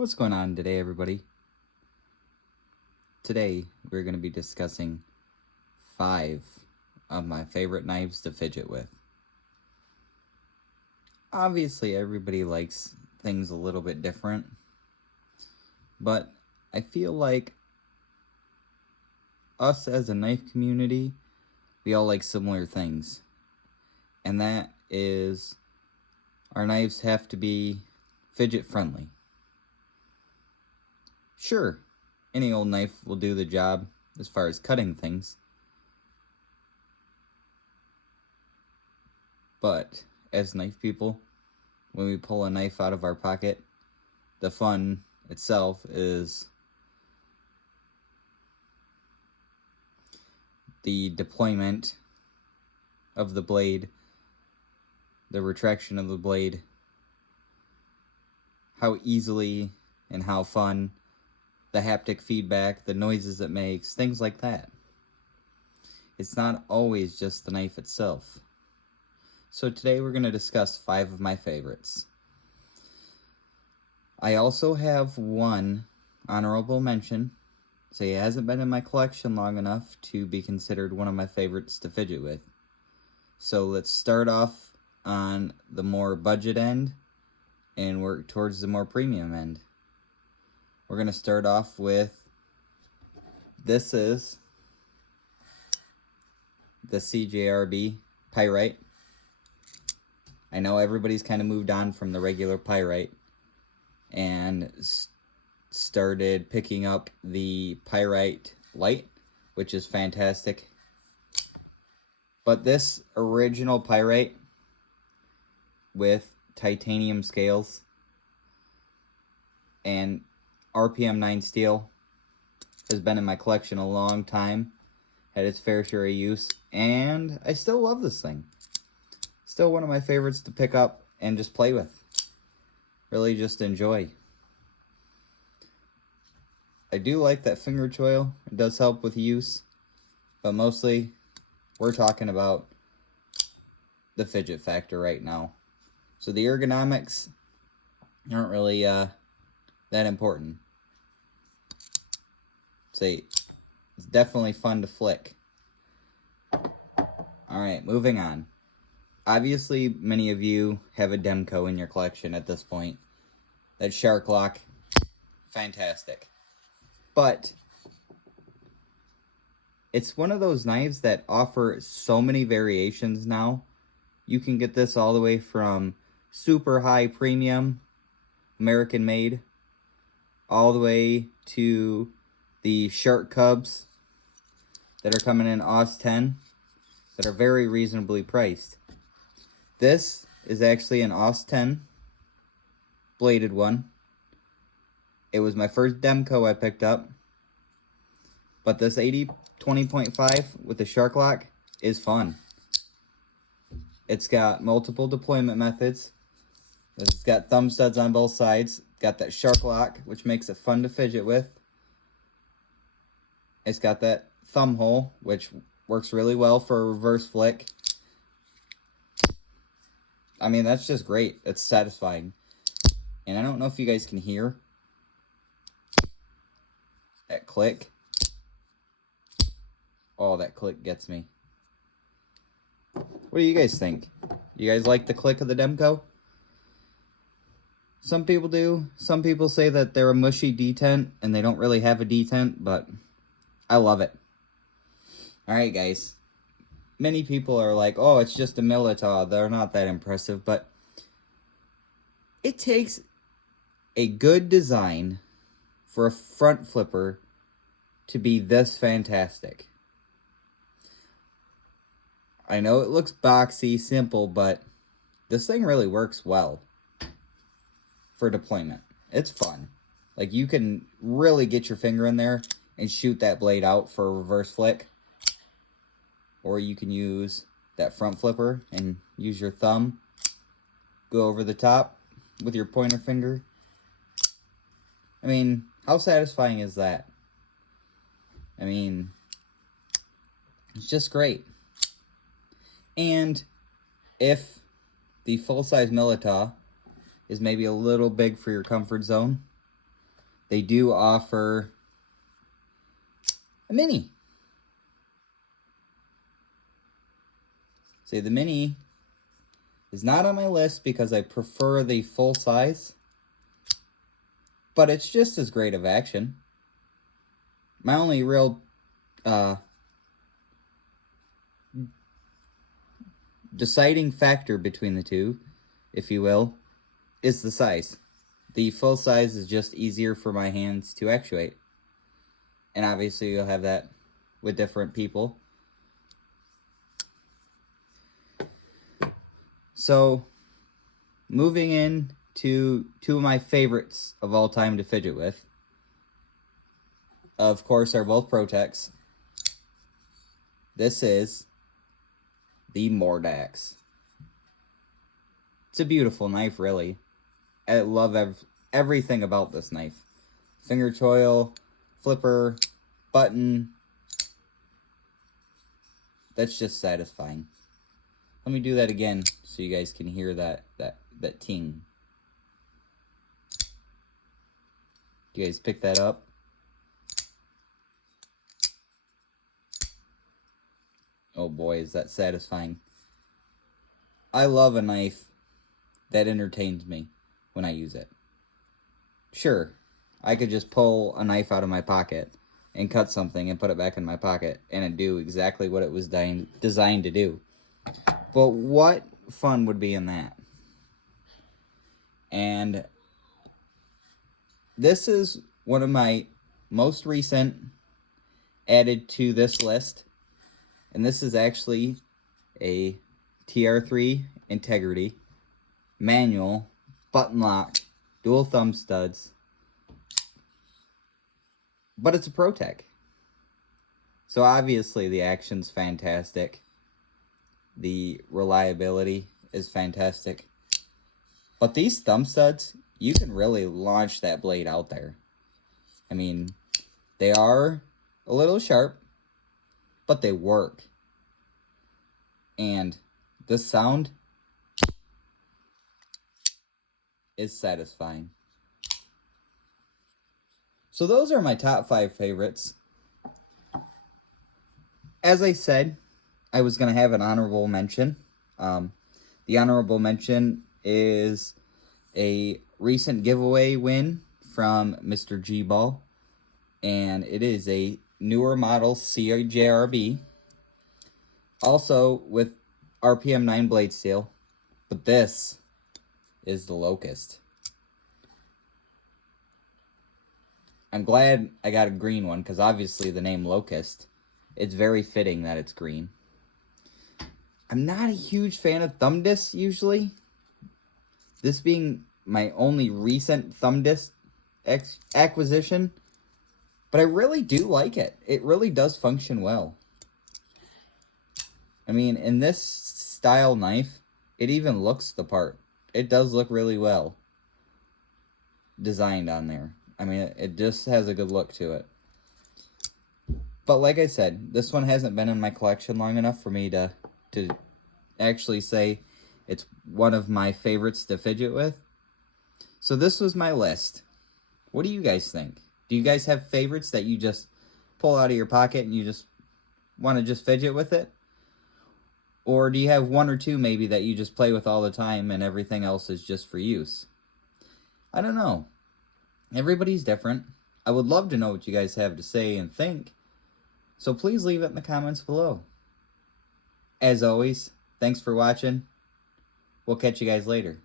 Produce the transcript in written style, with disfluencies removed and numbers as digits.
What's going on today, everybody? Today, we're going to be discussing 5 of my favorite knives to fidget with. Obviously, everybody likes things a little bit different, but I feel like us as a knife community, we all like similar things. And that is, our knives have to be fidget friendly. Sure, any old knife will do the job as far as cutting things. But as knife people, when we pull a knife out of our pocket, the fun itself is the deployment of the blade, the retraction of the blade, how easily and how fun, the haptic feedback, the noises it makes, things like that. It's not always just the knife itself. So today we're going to discuss 5 of my favorites. I also have one honorable mention. So he hasn't been in my collection long enough to be considered one of my favorites to fidget with. So let's start off on the more budget end and work towards the more premium end. We're going to start off with, this is the Cjrb pyrite. I know everybody's kind of moved on from the regular pyrite and started picking up the pyrite light, which is fantastic. But this original pyrite with titanium scales and RPM 9 steel has been in my collection a long time, had its fair share of use, and I still love this thing. Still one of my favorites to pick up and just play with. Really just enjoy. I do like that finger choil. It does help with use, but mostly we're talking about the fidget factor right now. So the ergonomics aren't really that important. See, it's definitely fun to flick. Alright, moving on. Obviously, many of you have a Demco in your collection at this point. That Shark Lock, fantastic. But it's one of those knives that offer so many variations now. You can get this all the way from super high premium, American made, all the way to the Shark Cubs that are coming in AUS 10 that are very reasonably priced. This is actually an AUS 10 bladed one. It was my first Demco I picked up, but this 80-20.5 with the Shark Lock is fun. It's got multiple deployment methods. It's got thumb studs on both sides. Got that Shark Lock, which makes it fun to fidget with. It's got that thumb hole, which works really well for a reverse flick. I mean, that's just great. It's satisfying. And I don't know if you guys can hear that click. Oh, that click gets me. What do you guys think? You guys like the click of the Demco? Some people do. Some people say that they're a mushy detent and they don't really have a detent, but I love it. Alright, guys. Many people are like, oh, it's just a Militaw. They're not that impressive, but it takes a good design for a front flipper to be this fantastic. I know it looks boxy, simple, but this thing really works well for deployment. It's fun. Like, you can really get your finger in there and shoot that blade out for a reverse flick. Or you can use that front flipper and use your thumb, go over the top with your pointer finger. I mean, how satisfying is that? I mean, it's just great. And if the full-size Militaw is maybe a little big for your comfort zone, they do offer a mini. See, the mini is not on my list because I prefer the full size, but it's just as great of action. My only real deciding factor between the two, if you will, is the size. The full size is just easier for my hands to actuate. And obviously you'll have that with different people. So, moving in to two of my favorites of all time to fidget with, of course, are both Protechs. This is the Mordax. It's a beautiful knife, really. I love everything about this knife. Finger choil, flipper, button. That's just satisfying. Let me do that again so you guys can hear that ting. You guys pick that up? Oh boy, is that satisfying. I love a knife that entertains me when I use it. Sure, I could just pull a knife out of my pocket and cut something and put it back in my pocket and it'd do exactly what it was designed to do. But what fun would be in that? And this is one of my most recent added to this list. And this is actually a TR3 Integrity manual button lock, dual thumb studs. But it's a Protech. So obviously the action's fantastic. The reliability is fantastic. But these thumb studs, you can really launch that blade out there. I mean, they are a little sharp, but they work. And the sound is satisfying. So those are my top 5 favorites. As I said, I was going to have an honorable mention. The honorable mention is a recent giveaway win from Mr. G-Ball. And it is a newer model Cjrb. Also with RPM 9 blade steel. But this is the Locust. I'm glad I got a green one because obviously the name Locust, it's very fitting that it's green. I'm not a huge fan of thumb discs usually. This being my only recent thumb disc acquisition. But I really do like it. It really does function well. I mean, in this style knife, it even looks the part. It does look really well designed on there. I mean, it just has a good look to it. But like I said, this one hasn't been in my collection long enough for me to actually say it's one of my favorites to fidget with. So this was my list. What do you guys think? Do you guys have favorites that you just pull out of your pocket and you just want to just fidget with it? Or do you have one or two maybe that you just play with all the time and everything else is just for use? I don't know. Everybody's different. I would love to know what you guys have to say and think. So please leave it in the comments below. As always, thanks for watching. We'll catch you guys later.